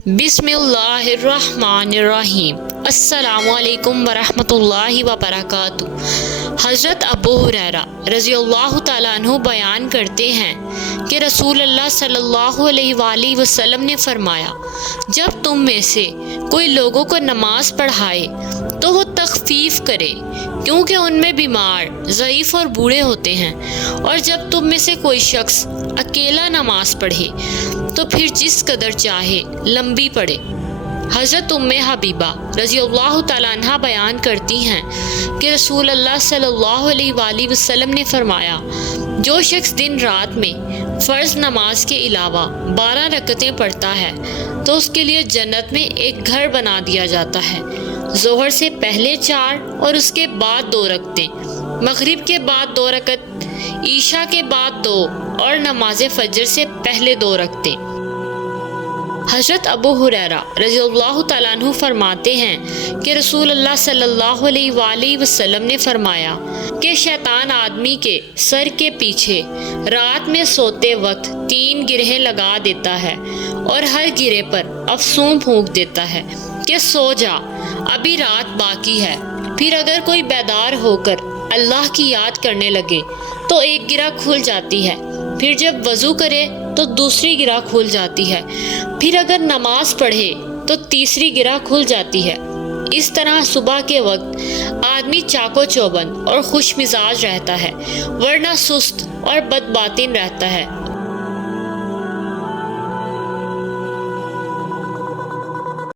बिस्मिल्लाहिर्रहमानिर्रहीम। अस्सलामु अलैकुम वरहमतुल्लाहि वबरकातुहू। हज़रत अबू हुरैरा रज़ियल्लाहु ताला अन्हु बयान करते हैं कि रसूल अल्लाह सल्लल्लाहु अलैहि वसल्लम ने फरमाया, जब तुम में से कोई लोगों को नमाज पढ़ाए तो वो तखफीफ करे, क्योंकि उनमें बीमार, ज़ईफ़ और बूढ़े होते हैं। और जब तुम में से कोई शख्स अकेला नमाज पढ़े तो फिर जिस कदर चाहे लंबी पढ़े। हज़रत उम्मे हबीबा रज़ियल्लाहु ताला अन्हा बयान करती हैं कि रसूल अल्लाह सल्लल्लाहु अलैहि वसल्लम ने फरमाया, जो शख्स दिन रात में फ़र्ज़ नमाज के अलावा 12 रकतें पढ़ता है तो उसके लिए जन्नत में एक घर बना दिया जाता है। ज़ोहर से पहले 4 और उसके बाद 2 रकतें, मगरिब के बाद 2 रकत, ईशा के बाद 2 और नमाज फजर से पहले 2 रकतें। हज़रत अबू हुरैरा रज़ियल्लाहु ताला अन्हु फरमाते हैं कि रसूल अल्लाह सल्लल्लाहु अलैहि वसल्लम ने फरमाया कि शैतान आदमी के सर के पीछे रात में सोते वक्त 3 गिरहें लगा देता है और हर गिरे पर अफ़सूम फूंक देता है कि सो जा, अभी रात बाकी है। फिर अगर कोई बेदार होकर अल्लाह की याद करने लगे तो एक गिरा खुल जाती है, फिर जब वज़ू करे तो दूसरी गिरा खुल जाती है, फिर अगर नमाज पढ़े तो तीसरी गिरा खुल जाती है। इस तरह सुबह के वक्त आदमी चाको चौबंद और खुश मिजाज रहता है, वरना सुस्त और बदबातिन रहता है।